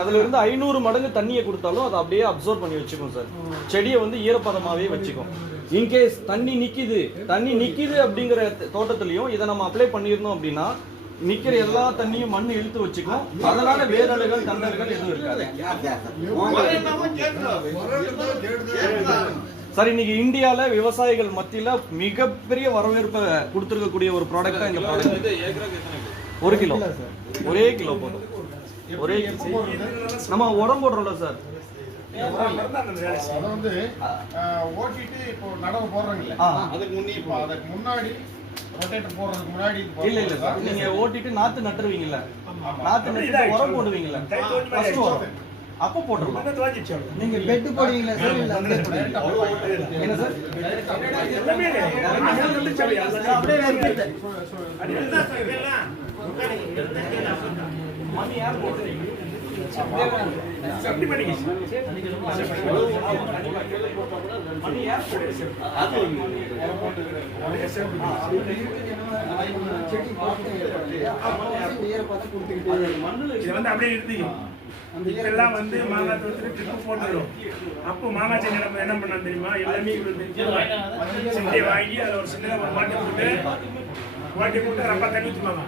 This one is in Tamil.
அதுல இருந்து 500 மடங்கு தண்ணியை கொடுத்தாலும் அதை அப்படியே அப்சர்வ் பண்ணி வச்சுக்கும் சார். செடியை வந்து ஈரப்பதமாவே வச்சுக்கும். இன்கேஸ் தண்ணி நிக்குது அப்படிங்கிற தோட்டத்திலையும் இதை நம்ம அப்ளை பண்ணிருந்தோம் அப்படின்னா நிக்கிற எல்லா தண்ணியும் மண் இழுத்து வச்சுக்கும். அதனால வேரலுகள் தண்டர்கள் எதுவும் இருக்காது சார். இன்னைக்கு இந்தியால விவசாயிகள் மத்தியில மிகப்பெரிய வரவேற்பை கொடுத்திருக்கக்கூடிய ஒரு ப்ராடக்ட் தான் இந்த ப்ராடக்ட். 1 கிலோ, ஒரே கிலோ போதும். ஒரே நம்ம உரம் போடுறோம்ல சார், இல்ல இல்ல சார், நீங்க ஓட்டிட்டு நாத்து நட்டுருவீங்கல்ல, நாத்து நட்டு உரம் போடுவீங்கல்ல, அப்ப போட்டுடலாம். நீங்க பெட் போடுவீங்களா சார்? என்ன சார்? மணி யார் போடுறீங்க? இதெல்லாம் வந்து மாங்காய் தோட்டத்துல ட்ரிப்பு போட்டுரும். அப்போ மாங்காய் செடி நம்ம என்ன பண்ண தெரியுமா, எல்லாமே செடியை வாங்கி அதில் ஒரு சின்ன மாட்டி போட்டு ரொம்ப தண்ணி ஊற்றுவாங்க.